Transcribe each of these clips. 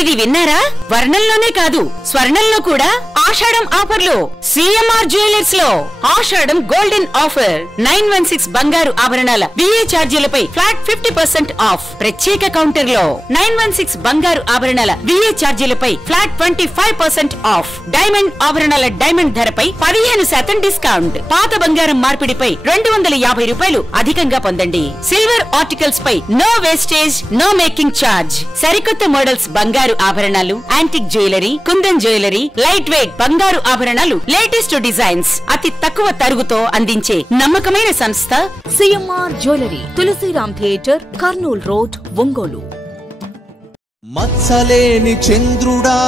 ఇది విన్నారా? వర్ణంలోనే కాదు స్వర్ణంలో కూడా ఆషాఢం ఆఫర్లు సిఎంఆర్ జ్యువెలర్స్ లో ఆషాఢం గోల్డెన్ ఆఫర్ 916 బంగారు ఆభరణాల విఏ ఛార్జీలపై ఫ్లాట్ 50% ఆఫ్. ప్రత్యేక కౌంటర్ లో 916 బంగారు ఆభరణాల విఏ ఛార్జీలపై ఫ్లాట్ 25% ఆఫ్. డైమండ్ ఆభరణాల డైమండ్ ధరపై 15% డిస్కౌంట్. పాత బంగారం మార్పిడిపై 250 రూపాయలు అధికంగా పొందండి. సిల్వర్ ఆర్టికల్స్ పై no wastage no making charge. సరికొత్త మోడల్స్ బంగారు ఆభరణాలు, antique jewellery, kundan jewellery, light weight బంగారు ఆభరణాలు, లేటెస్ట్ డిజైన్స్ అతి తక్కువ తరుగుతో అందించే నమ్మకమైన సంస్థ CMR jewellery, Tulasiram theatre, Kurnool road, Ongole. మత్సలేని చంద్రుడా,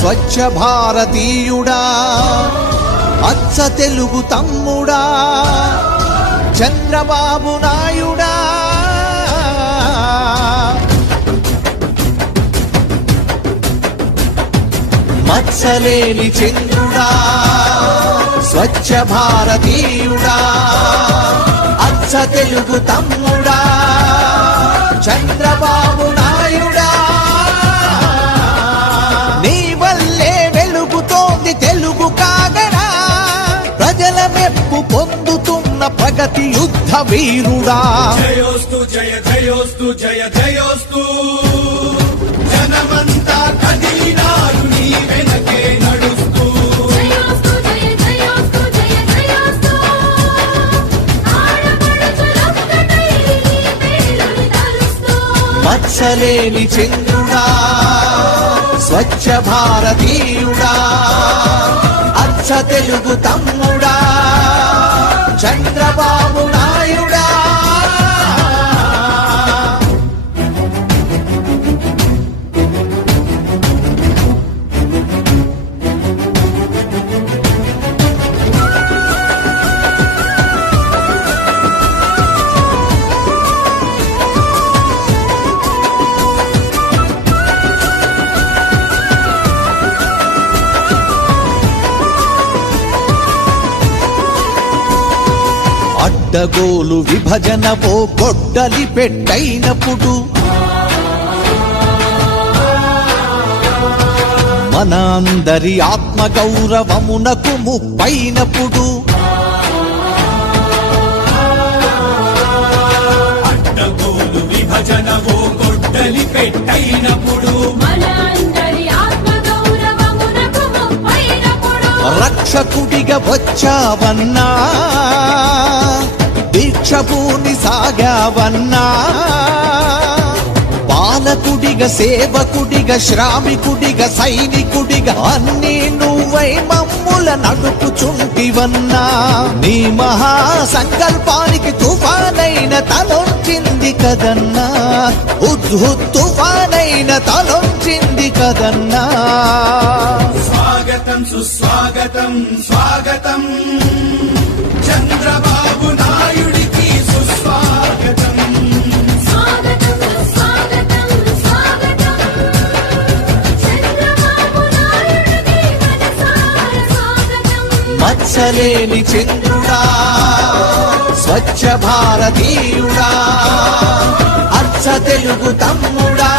స్వచ్ఛ భారతీయుడా, అచ్చ తెలుగు తమ్ముడా, చంద్రబాబు నాయుడా. మత్సలేని చంద్రుడా, స్వచ్ఛ భారతీయుడా, అచ్చ తెలుగు తమ్ముడా, చంద్రబాబు నాయుడా. నీ వల్లే వెలుగుతోంది తెలుగు కాగడా, ప్రజల మెప్పు పొందుతున్న ప్రగతి యుద్ధ వీరుడా. జయోస్తు జయ జయోస్తు జయ జయోస్తు, జనమంతా కదిలినారు నీ వెనకే నడుస్తూ. జయోస్తు జయ జయోస్తు జయ జయోస్తు, ఆడపడుచులొక్కటై నీ పేరుని తలుస్తూ. మత్సలేని చంద్రుడా, స్వచ్ఛ భారతీయుడా, అచ్చ తెలుగు తమ్ముడా, చంద్రబాబు నాయుడా. అడ్డగోలు విభజనవో గొడ్డలి పెట్టైనప్పుడు, మన అందరి ఆత్మగౌరవమునకు ముప్పైనప్పుడు, అడ్డగోలు విభజనవో గొడ్డలి పెట్టైనప్పుడు, మన అందరి ఆత్మగౌరవమునకు ముప్పైనప్పుడు, రక్షకుడిగా వచ్చావన్నా, దీక్షభూని సాగావన్నా, పాలకుడిగా సేవకుడిగా శ్రామికుడిగా సైనికుడిగా అన్నీ నువ్వై మమ్ముల నడుపుచుంటివన్నా. నీ మహా సంకల్పానికి తుఫానైన తలొంచింది కదన్నా, ఉద్హుత్ తుఫానైన తలొంచింది కదన్నా. స్వాగతం సుస్వాగతం స్వాగతం, చంద్రబాబు నాయుడికి సుస్వాగతం. స్వాగతం సుస్వాగతం స్వాగతం, చంద్రబాబు నాయుడికి మనసార స్వాగతం. మత్సలేని చంద్రుడా, స్వచ్ఛ భారతీయుడా, అచ్చ తెలుగు తమ్ముడా,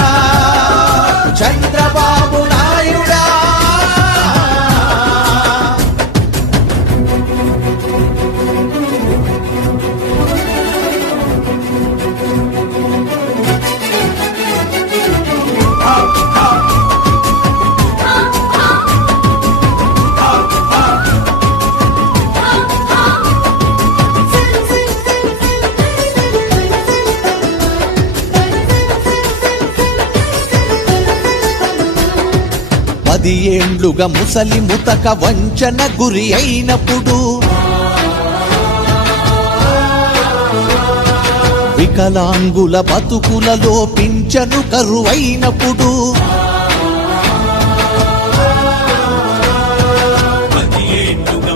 చంద్రబాబు నాయుడా. పది ఏండ్లుగా ముసలి ముతక వంచన గురి అయినప్పుడు, వికలాంగుల బతుకులలో పింఛను కరువైనప్పుడు,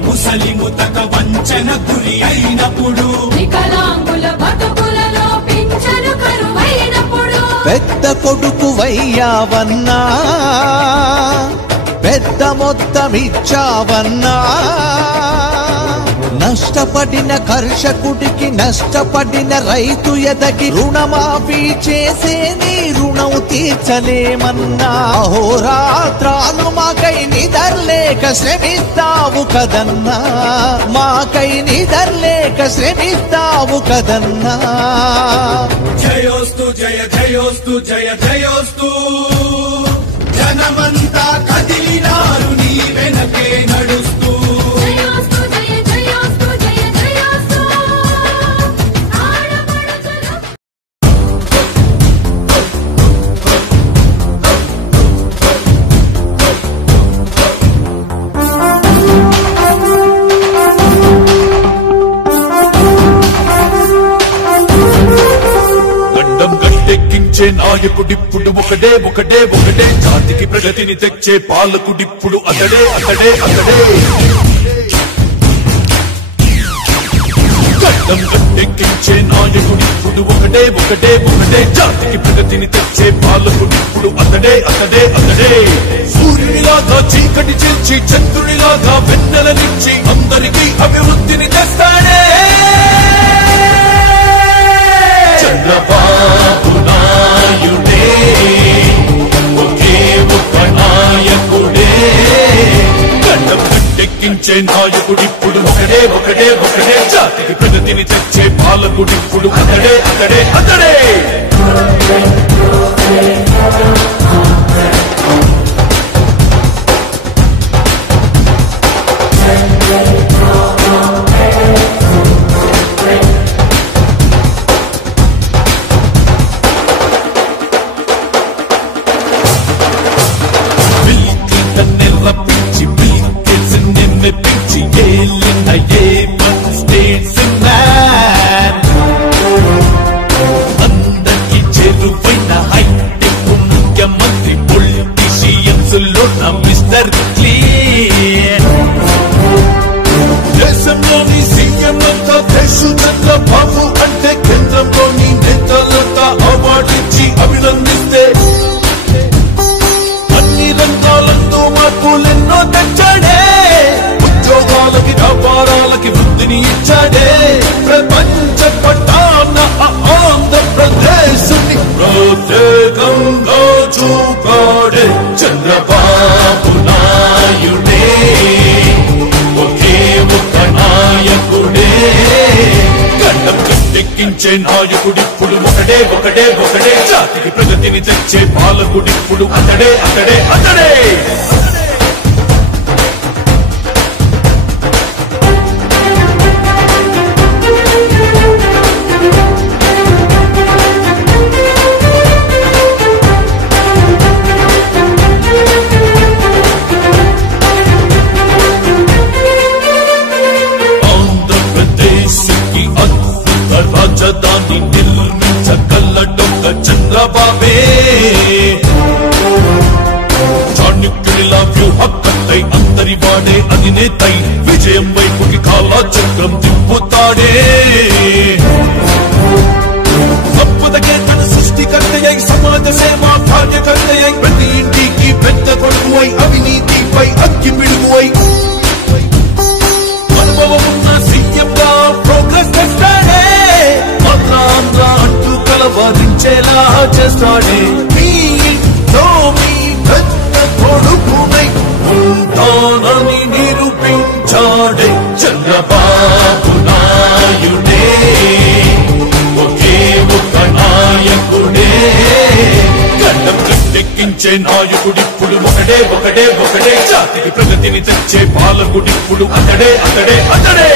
ముసలి ముతక వంచన గురి అయినప్పుడు, వికలాంగుల బతుకులలో పింఛను కరువైనప్పుడు, పెద్ద కొడుకు వయ్యావన్నా, పెద్ద మొత్తమిచ్చావన్నా, నష్టపడిన కర్షకుడికి నష్టపడిన రైతు ఎదకి రుణమాఫీ చేసే నీ రుణం తీర్చలేమన్నా అహోరాత్రాలు మాకై నిదర్లేక శ్రమిస్తావు కదన్నా మాకై నిదర్లేక శ్రమిస్తావు కదన్నా జయోస్తు జయ జయోస్తు జయ జయోస్తు జనమంతా కదిలినారు నీ వెనకే నడుస్తూ నాయకుడిప్పుడు ఒకడే ఒకడే ఒకడే జాతికి ప్రగతిని తెచ్చే పాలకుడిప్పుడు అతడే అతడే అతడే గడ్డం గట్టెక్కించే నాయకుడిప్పుడు ఒకడే ఒకడే ఒకడే జాతికి ప్రగతిని తెచ్చే పాలకుడిప్పుడు అతడే అతడే అతడే సూర్యునిలాగా చీకటి చేర్చి చంద్రునిలాగా వెన్నెల నుంచి అందరికీ అభివృద్ధిని తెస్తాడే చంద్రబాబు నాయుడే ఒకే ఒక్క నాయకుడే గడ్డం గట్టెక్కించే నాయకుడిప్పుడు ఒకడే ఒకడే ఒకడే జాతికి ప్రగతిని తెచ్చే పాలకుడిప్పుడు అతడే అతడే అతడే అందరికి చేరువైన హైటెక్ ముఖ్యమంత్రి పొలిటీషియన్స్ లో నా మిస్టర్ క్లీన్ దేశంలోని సీఎం అంతా దేశు చంద్రబాబు అంటే కేంద్రంలోని నేతలంతా అవార్డిచ్చి అభినందిస్తే అన్ని రంగాలంతో మార్పులెన్నో తెచ్చాడే ఉద్యోగాలకి వ్యాపారాలకి వృద్ధిని ఇచ్చాడే ప్రపంచ పట్టాన ఆంధ్రప్రదేశ్ ప్రత్యేకంగా చూపాడే చంద్రబాబు నాయుడే ఒకే ఒక్క నాయకుడే గడ్డం గట్టెక్కించే నాయకుడిప్పుడు ఒకడే ఒకడే ఒకడే జాతికి ప్రగతిని తెచ్చే పాలకుడిప్పుడు అతడే అతడే అతడే రాజధాని నిర్మించగలడొక్క చంద్రబాబే చాణక్యుడిలా వ్యూహకర్తై అందరి వాడే అధినేతై విజయం వైపుకి కాలచక్రం తిప్పుతాడే సంపదకే తన సృష్టికర్తయ్యై సమాజ సేవా కార్యకర్తయ్యై ప్రతి ఇంటికి పెద్ద కొడుకువై అవినీతిపై అగ్గి పిడుగువై అనుభవం ఉన్న సీఎంగా ప్రోగ్రెస్ తెస్తాడే ఆంధ్ర అంటూ కలవరించేలా చేస్తాడే మీ ఇంట్లో మీ పెద్ద కొడుకునై ఉంటానని నిరూపించాడే చంద్రబాబు నాయుడే ఒకే ఒక్క నాయకుడే గడ్డం గట్టెక్కించే నాయకుడిప్పుడు ఒకడే ఒకడే ఒకడే జాతికి ప్రగతిని తెచ్చే పాలకుడిప్పుడు అతడే అతడే అతడే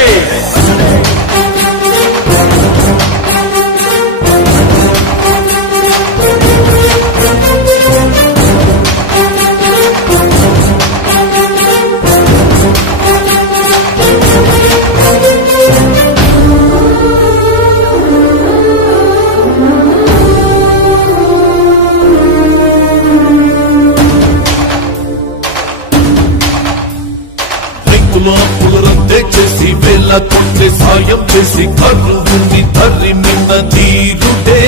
పులరంతే చేసి వేల కొట్టే సాయం చేసి కరువుని తరిమిన తీరుడే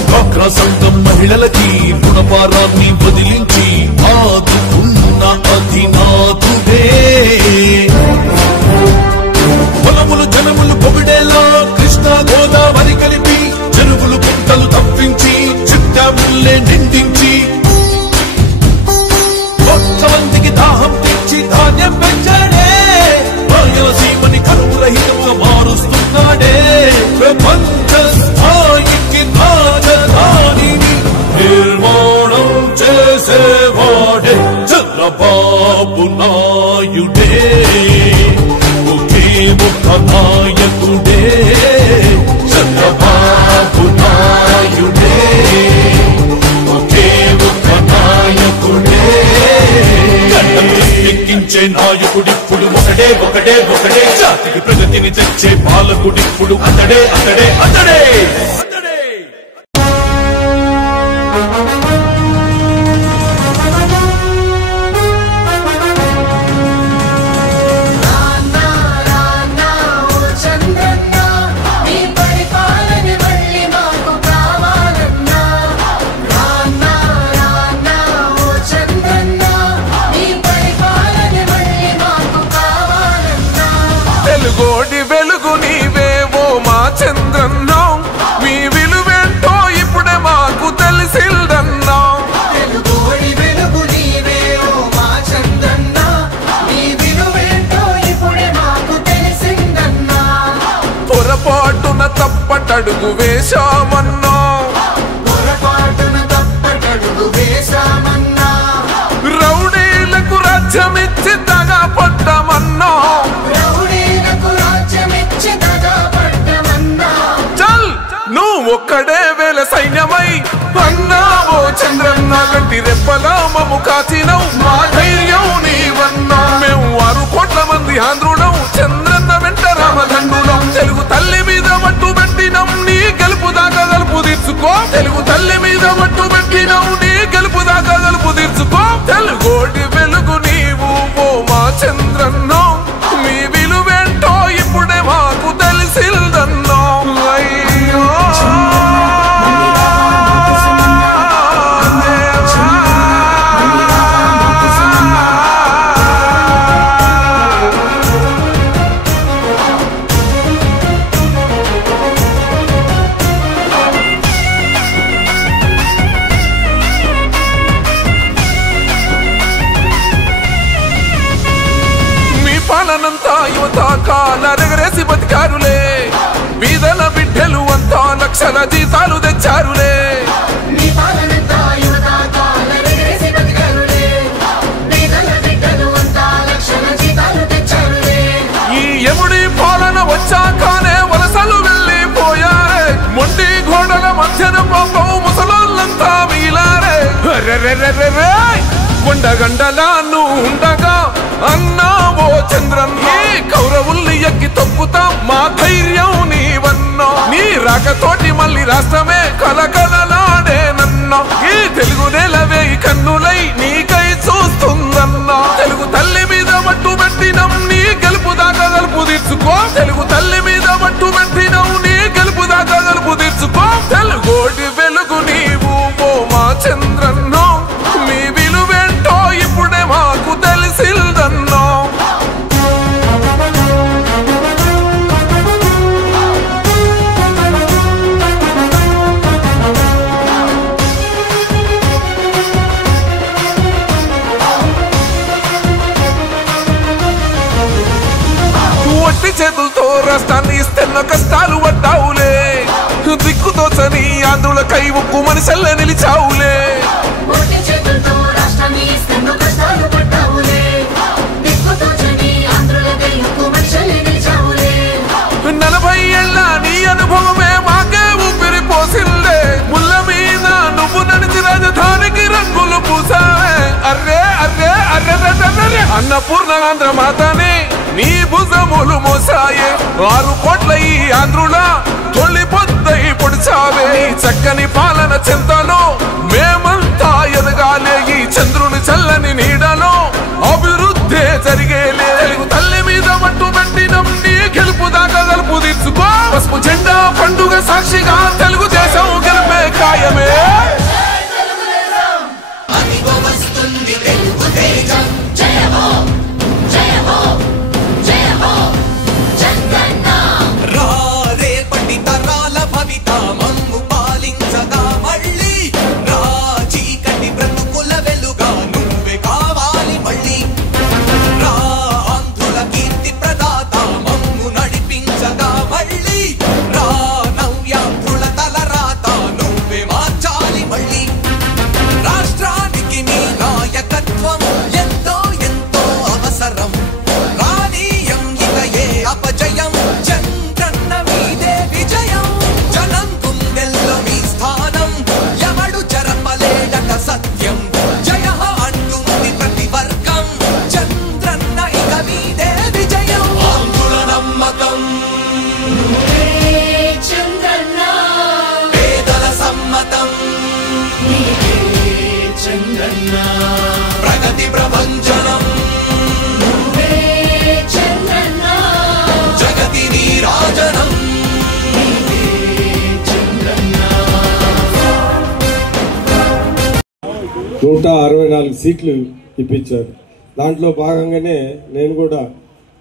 డ్వాక్రా సంఘం మహిళలకి రుణభారాన్ని వదిలించి ఆదుకున్న అధినాథుడే డ్యాముల్లే నిండించి కొత్తమందికి దాహం తెచ్చి ధాన్యం పెంచాడే రాయలసీమని కరువు రహితంగా మారుస్తున్నాడే ప్రపంచ స్థాయికి రాజధానిని నిర్మాణం చేసేవాడే చంద్రబాబు నాయుడే ఒకే ముఖ నాయకుడే చంద్రబాబు నాయుడే ఒకే ముఖ నాయకుడే ఎక్కించే నాయకుడిప్పుడు ఒకడే ఒకడే ఒకడే జాతికి ప్రగతిని తెచ్చే పాలకుడిప్పుడు అతడే అతడే అతడే తెలుగోడి వెలుగు నీవేవో మా చంద్రన్నా మీ విలువేంటో ఇప్పుడే మాకు తెలిసిందన్నా తెలుగోడి వెలుగు నీవేవో మా చంద్రన్నా మీ విలువేంటో ఇప్పుడే మాకు తెలిసిందన్నా పొరపాటున తప్పటడుగు వేశామన్నా పొరపాటున తప్పటడుగు వేశామన్నా రౌడీలకు రాజ్యమిచ్చి దగా పడ్డామన్నా నువ్వు ఒక్కడే వేల సైన్యమై అన్నావో చంద్రన్న గట్టి రెప్పలా మమ్ము కాచినవు మా ధైర్యం నీవన్నా మేము 6 కోట్ల మంది ఆంధ్రులం చంద్రన్న వెంట రామదండులం తెలుగు తల్లి మీద మట్టు పెట్టినం నీ గెలుపు దాకా గలుపు తీర్చుకో తెలుగు తల్లి మీద మట్టు పెట్టినం నీ గెలుపు దాకా గలుపు తీర్చుకో తెలుగోడి వెలుగు నీవు ఓ మా చంద్రన్న మీ విలువేంటో ఇప్పుడే మాకు తెలిసిందన్నా అయ్యో పాలనంతా యువత కాలరెగరేసి బతికారులే వీధల బిడ్డలు అంతా లక్షల జీతాలు తెచ్చారులే మీ పాలనంతా యువత కాలరెగరేసి బతికారులే వీధల బిడ్డలు అంతా లక్షల జీతాలు తెచ్చారులే ఈ ఎముడి పాలన వచ్చాకనే వలసలు వెళ్ళిపోయారే మొండి గోడల మధ్యన పాపం ముసలోళ్ళంతా మిగిలారే కొండగండలా నువ్వు ఉండగా అన్నావో చంద్రన్న కౌరవుల్ని ఎక్కి తొక్కుతాం మా ధైర్యం నీవన్నా నీ రాకతోటి మళ్ళీ రాష్ట్రమే కలకలలాడేనన్నా ఈ తెలుగు నేలవే కన్నులై నీకై చూస్తుందన్నా తెలుగు తల్లి మీద మట్టు పెట్టినం నీ గెలుపు దాకా గలుపు తీర్చుకో తెలుగు తల్లి మీద మట్టు పెట్టినం నీ గెలుపు దాకా గలుపు తీర్చుకో తెలుగోడి వెలుగు నీవు ఓ మా చంద్రన్న మీ విలువేంటో ఇప్పుడే మాకు తెలిసిందన్నా ఒట్టి చేతులతో రాష్ట్రాన్ని ఇస్తున్న కష్టాలు పడ్డావులే దిక్కుతోచని ఆంధ్రులకై ఉక్కు మనిషల్లే నిలిచావులే ఒట్టి చేతులతో రాష్ట్రాన్ని ఇస్తున్న కష్టాలు పడ్డావులే దిక్కుతోచని ఆంధ్రులకై ఉక్కు మనిషల్లే నిలిచావులే 40 ఏళ్ళ నీ అనుభవమే మాకే ఊపిరి పోసిందే ముళ్ళ మీద నువ్వు నడిచి రాజధానికి రంగులు పూసావే అర్రే అర్రే అర్రే అన్నపూర్ణ ఆంధ్ర మాతనే నీ భుజములు మోసాయే 6 కోట్ల ఈ ఆంధ్రుల తొలి పొద్దై పొడిచావే చక్కని పాలన చెంతలో మేమంతా ఎదగాలే ఈ చంద్రుని చల్లని నీడలో అభివృద్ధి జరిగేలే తెలుగు తల్లి మీద మట్టు పెట్టినం నీ గెలుపు దాకా గలుపు తీర్చుకో పసుపు జెండా పండుగ సాక్షిగా తెలుగుదేశం గెలిపే ఖాయమే నీకే చంద్రన్న ప్రగతి ప్రపంచనం నువ్వే చంద్రన్న జగతి నీరాజనం నీకే చంద్రన్న 164 సీట్లు ఇప్పించారు. దాంట్లో భాగంగానే నేను కూడా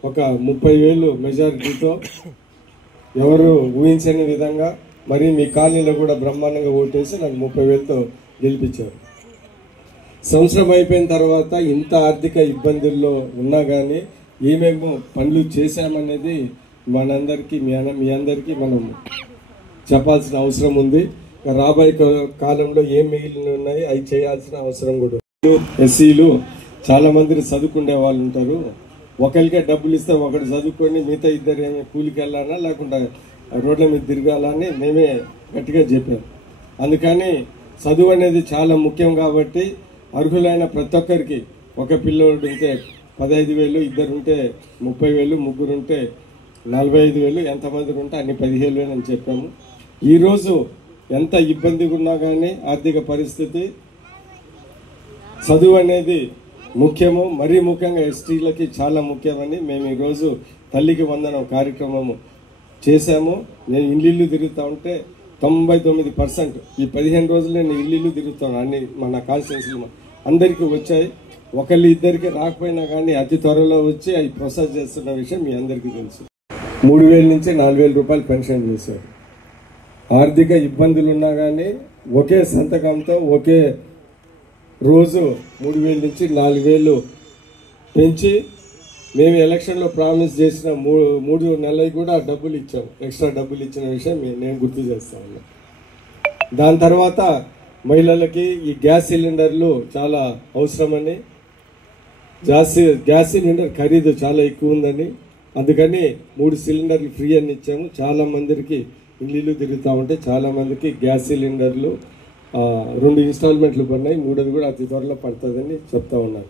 ఒక 30,000 మెజారిటీతో ఎవరు ఊహించని విధంగా మరి మీ కాలనీలో కూడా బ్రహ్మాండంగా ఓటేసి నాకు 30,000తో గెలిపించారు. సంవత్సరం అయిపోయిన తర్వాత ఇంత ఆర్థిక ఇబ్బందుల్లో ఉన్నా కానీ ఏమేమో పనులు చేశామనేది మనందరికీ మీ అందరికీ మనం చెప్పాల్సిన అవసరం ఉంది. రాబోయే కాలంలో ఏం మిగిలిన ఉన్నాయి అవి చేయాల్సిన అవసరం కూడా. ఎస్సీలు చాలా మంది చదువుకునే వాళ్ళు ఉంటారు. ఒకరికే డబ్బులు ఇస్తే ఒకటి చదువుకొని మిగతా ఇద్దరు ఏమి కూలికి వెళ్ళాలా లేకుండా రోడ్ల మీద తిరగాలని మేమే గట్టిగా చెప్పాం. అందుకని చదువు అనేది చాలా ముఖ్యం కాబట్టి అర్హులైన ప్రతి ఒక్కరికి ఒక పిల్లోడు ఉంటే 15,000, ఇద్దరు ఉంటే 30,000, ముగ్గురు ఉంటే 45,000, ఎంతమంది ఉంటే అన్ని 15,000 అని చెప్పాము. ఈరోజు ఎంత ఇబ్బందిగా ఉన్నా కానీ ఆర్థిక పరిస్థితి చదువు అనేది ముఖ్యము, మరీ ముఖ్యంగా ఎస్టీలకి చాలా ముఖ్యమని మేము ఈరోజు తల్లికి వందనం కార్యక్రమము చేశాము. నేను ఇల్లు తిరుగుతూ ఉంటే 99% ఈ 15 రోజులు నేను ఇల్లు తిరుగుతాను. అన్ని మన కాన్స్టిట్యూన్సీలు అందరికీ వచ్చాయి. ఒకళ్ళు ఇద్దరికి రాకపోయినా కానీ అతి త్వరలో వచ్చి అవి ప్రాసెస్ చేస్తున్న విషయం మీ అందరికీ తెలుసు. 3,000 నుంచి 4,000 రూపాయలు పెన్షన్ చేశారు. ఆర్థిక ఇబ్బందులు ఉన్నా కానీ ఒకే సంతకంతో ఒకే రోజు 3,000 నుంచి 4,000 పెంచి మేము ఎలక్షన్లో ప్రామిస్ చేసిన 3 నెలలకు కూడా డబ్బులు ఇచ్చాం. ఎక్స్ట్రా డబ్బులు ఇచ్చిన విషయం నేను గుర్తు చేస్తాను. దాని తర్వాత మహిళలకి ఈ గ్యాస్ సిలిండర్లు చాలా అవసరమని, గ్యాస్ సిలిండర్ ఖరీదు చాలా ఎక్కువ ఉందని అందుకని 3 సిలిండర్లు ఫ్రీ అని ఇచ్చాము. చాలా మందికి ఇల్లు తిరుగుతూ ఉంటే చాలా మందికి గ్యాస్ సిలిండర్లు 2 ఇన్స్టాల్మెంట్లు పడినాయి. 3ది కూడా అతి త్వరలో పడుతుందని చెప్తా ఉన్నారు.